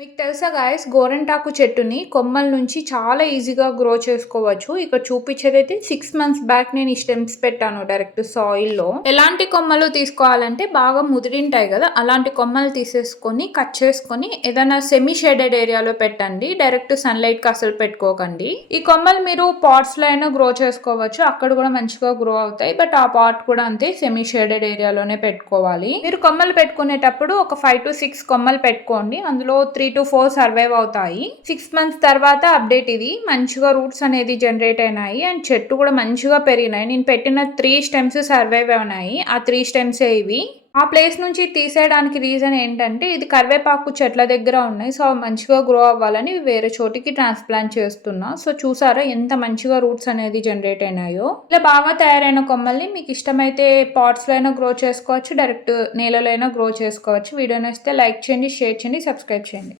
మీకు తెలుసా గాయ్స్ గోరింటాకు చెట్టుని కొమ్మల నుంచి చాలా ఈజీగా గ్రో చేసుకోవచ్చు. ఇక్కడ చూపించేదైతే 6 మంత్స్ బ్యాక్ నేను ఈ స్టెమ్స్ పెట్టాను డైరెక్ట్ సాయిల్లో. ఎలాంటి కొమ్మలు తీసుకోవాలంటే బాగా ముదిరింటాయి కదా, అలాంటి కొమ్మలు తీసేసుకొని కట్ చేసుకొని ఏదైనా సెమీ షేడెడ్ ఏరియాలో పెట్టండి. డైరెక్ట్ సన్లైట్ కి అసలు పెట్టుకోకండి. ఈ కొమ్మలు మీరు పాట్స్ లో అయినా గ్రో చేసుకోవచ్చు, అక్కడ కూడా మంచిగా గ్రో అవుతాయి. బట్ ఆ పాట్ కూడా అంతే సెమీ షేడెడ్ ఏరియాలోనే పెట్టుకోవాలి. మీరు కొమ్మలు పెట్టుకునేటప్పుడు ఒక 5 to 6 కొమ్మలు పెట్టుకోండి. అందులో 3 to 4 సర్వైవ్ అవుతాయి. 6 మంత్స్ తర్వాత అప్డేట్ ఇది. మంచిగా రూట్స్ అనేది జనరేట్ అయినాయి అండ్ చెట్టు కూడా మంచిగా పెరిగినాయి. నేను పెట్టిన 3 స్టెమ్స్ సర్వైవ్ అయినాయి. ఆ 3 స్టెమ్స్ ఇవి. ఆ ప్లేస్ నుంచి తీసేయడానికి రీజన్ ఏంటంటే ఇది కరివేపాకు చెట్ల దగ్గర ఉన్నాయి. సో మంచిగా గ్రో అవ్వాలని వేరే చోటికి ట్రాన్స్ప్లాంట్ చేస్తున్నా. సో చూసారా ఎంత మంచిగా రూట్స్ అనేది జనరేట్ అయినాయో. ఇలా బాగా తయారైన కొమ్మల్ని మీకు ఇష్టమైతే పాట్స్ లో అయినా గ్రో చేసుకోవచ్చు, డైరెక్ట్ నేలలో అయినా గ్రో చేసుకోవచ్చు. వీడియో నచ్చితే లైక్ చేయండి, షేర్ చేయండి, సబ్స్క్రైబ్ చేయండి.